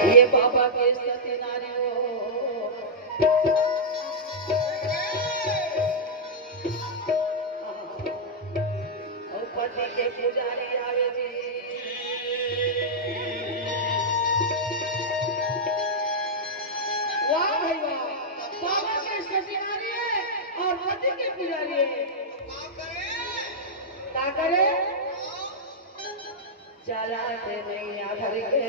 ये बाबा के सती नारी और पति के पुजारी आवे जी। वाह भाई वाह, बाबा के सती नारी है और पति के पुजारी है। क्या करे? चलाते नहीं आधर के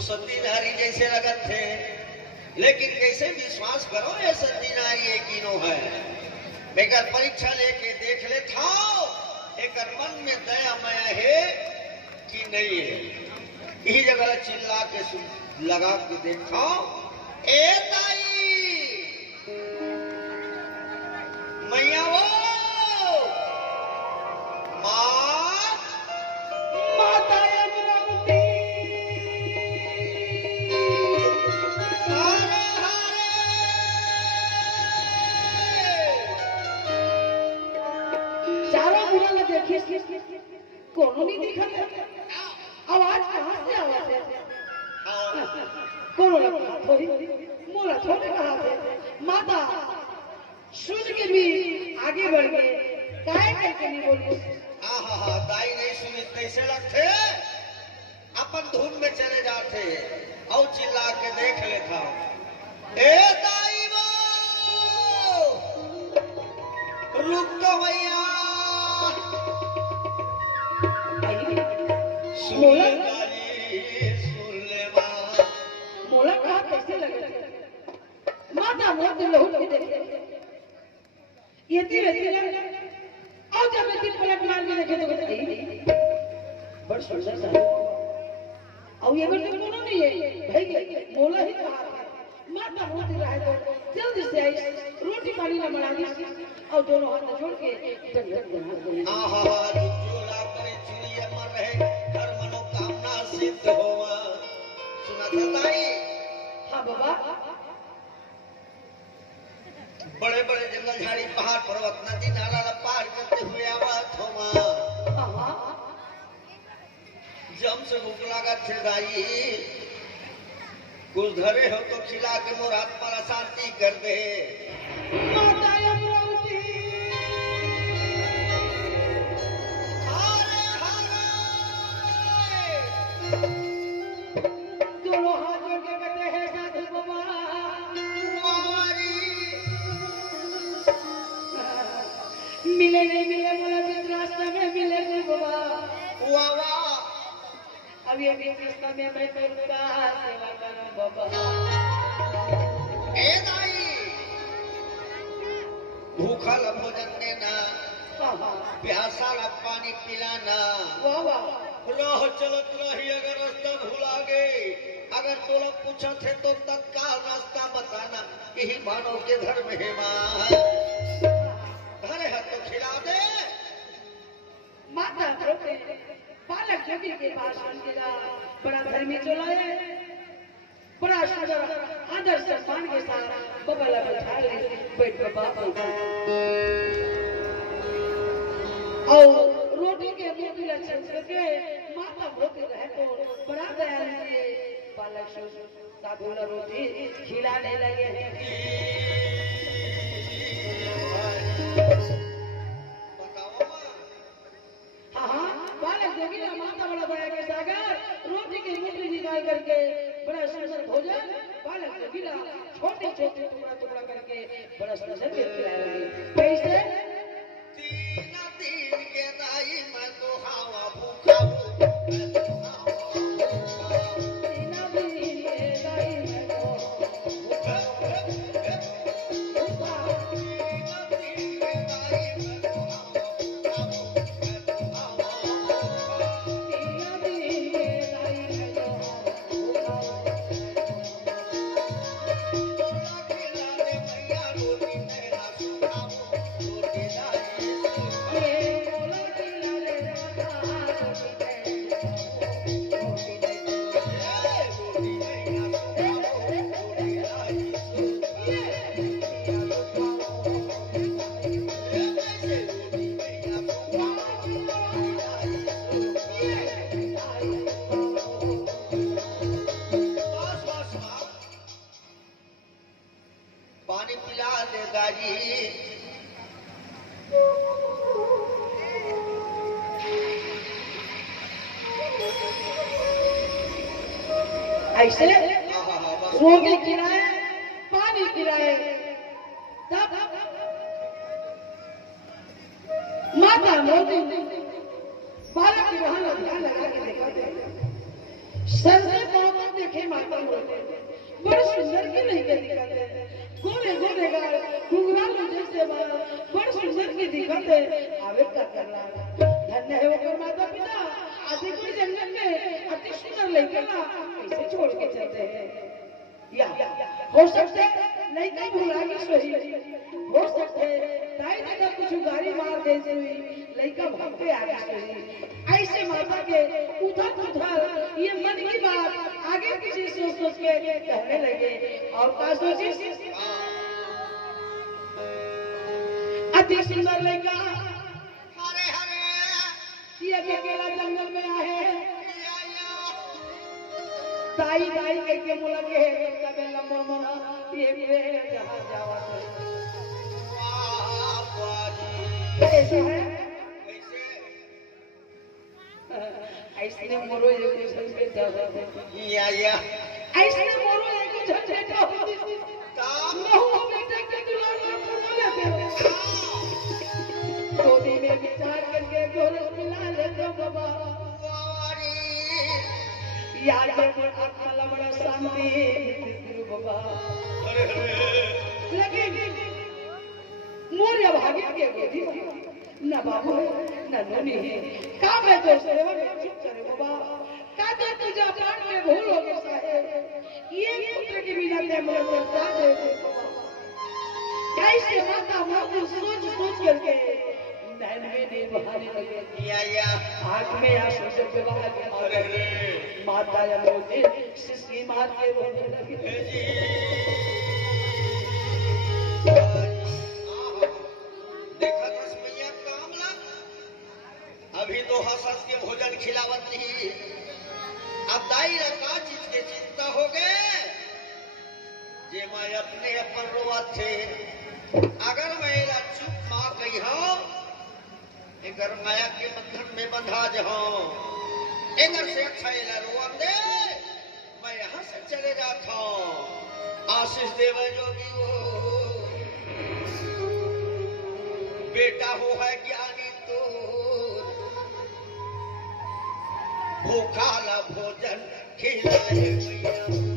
सती नारी जैसे लगत थे, लेकिन कैसे विश्वास करो ये सती नारी एक नो है। बेकर परीक्षा लेके देख ले था एक मन में दया माया है कि नहीं है। यही जगह चिल्ला के लगा के देखा, ए ताई मैया वो कोनो नहीं दिखा, आवाज कहाँ से आवाज है? कोनो थोड़ी मोला छोटे कहाँ से? माता सुन के भी आगे बढ़ गए, काय करके नहीं बोली? दाई नहीं सुनी कैसे लगते, अपन धुन में चले जाते और चिल्ला के देख लेता। ए दाई वो रुक तो भैया मोला सुन ले माँ मोला कहा कैसे लगे माता मोती लहुट के देखे ये ती रहती और जब मैं तीन पलट मार के देखे तो कहते बड़ सुंदर सा और ये बड़ कोनो नहीं है भाई मोला ही कहा माता मोती रहे तो जल्दी से आई रोटी पानी ना बना दी और दोनों हाथ जोड़ के दंडवत बना दे आहा जोड़ा करे चुड़िया मर रहे हर मनोकामना सिद्ध होवा सुना था ताई हाँ बाबा बड़े बड़े जंगल झाड़ी पहाड़ पर्वत नदी नाला पार करते हुए आवाज होमा जम से भूख लगा थे दाई कुछ धरे हो तो खिला के मोर आत्मा ला शांति कर दे माता अमरावती दोनों हाथ जोड़ के कहते हैं साधु बाबा मिले नहीं मिले बोला बीच रास्ते में मिले नहीं बाबा वाह अब ये बीच रास्ते में मैं करूँगा सेवा करूँ बाबा ए दाई भूखा ला भोजन देना प्यासा ला पानी पिलाना वाह वाह राह चलत रही अगर रास्ता भूला गए अगर तो लोग पूछा थे तो तत्काल रास्ता बताना यही मानव के धर्म है माँ धरे है तो खिला दे माता बालक जोगी के पास आंगेगा बड़ा धर्मी चला है बड़ा सुंदर आदर सम्मान के साथ बबला बैठा ले बैठ बाबा और रोटी के रोटी लक्षण करके माता होते रहे तो बड़ा दयालु है बालक साधु रोटी खिलाने लगे हैं हाँ बालक जोगी ना माता बड़ा दया के सागर रोटी की रोटी निकाल करके बड़ा सुंदर भोजन बालक जोगी ना छोटे छोटे टुकड़ा टुकड़ा करके बड़ा सुंदर खिलाए कैसे तीन दिन के दाई मैं तो हवा भूखा हूँ पानी पिला दे दाई ऐसे रोटी खिलाए पानी पिलाए तब माता मोती बालक की वहां ध्यान लगा के देखा सर से पाँव देखे माता मोती बड़े सुंदर की नहीं के दिखाते गोरे गोरे गाल घुंघरालू जैसे बाल बड़े सुंदर की दिखाते आवे का करना धन्य है वो माता पिता आधे कोई जंगल में अति सुंदर लेकर ना कैसे छोड़ के चलते हैं या हो सकते नहीं कहीं भुला की सही हो सकते ताई जगह कुछ गाड़ी मार दे हुई लड़का भागते आगे सही ऐसे माता के उधर उधर ये मन की बात आगे किसी सोच सोच के कहने लगे और क्या सोची अति सुंदर लड़का हरे हरे ये अकेला जंगल में आए ताई ताई के बोला के तबे लंबा मोना ये मेरे जहां जावा ऐसा है ऐसे मोरो ये कुछ के जावा या ऐसे मोरो ये कुछ झटका का महू बेटे के दुलार में बोले यार आत्मा बड़ा शांति बाबा। लेकिन मोर या भाग्य के गोदी न बाबू न नोनी है का मैं जो सेवा में चुप करे बाबा का तो तुझे प्राण में भूल हो गया साहेब ये पुत्र के बिना ते मोर को साथ दे बाबा कैसे माता मां सोच सोच करके नैन में नहीं बहाने लगे या आंख में आंसू से बहा के माता या रोते सिसकी मार के रोने लगी देखा रसमैया काम ला अभी तो हंस के भोजन खिलावत नहीं अब दाई का चीज के चिंता हो गए जे मैं अपने अपन रोआ थे अगर मेरा चुप माँ कही हो एकर माया के बंधन में बंधा जहाँ इधर से अच्छा रोअन दे मैं यहाँ से चले जाता हूँ आशीष देव जोगी हो बेटा हो है ज्ञानी तो भूखा ला भोजन खिलाए मैया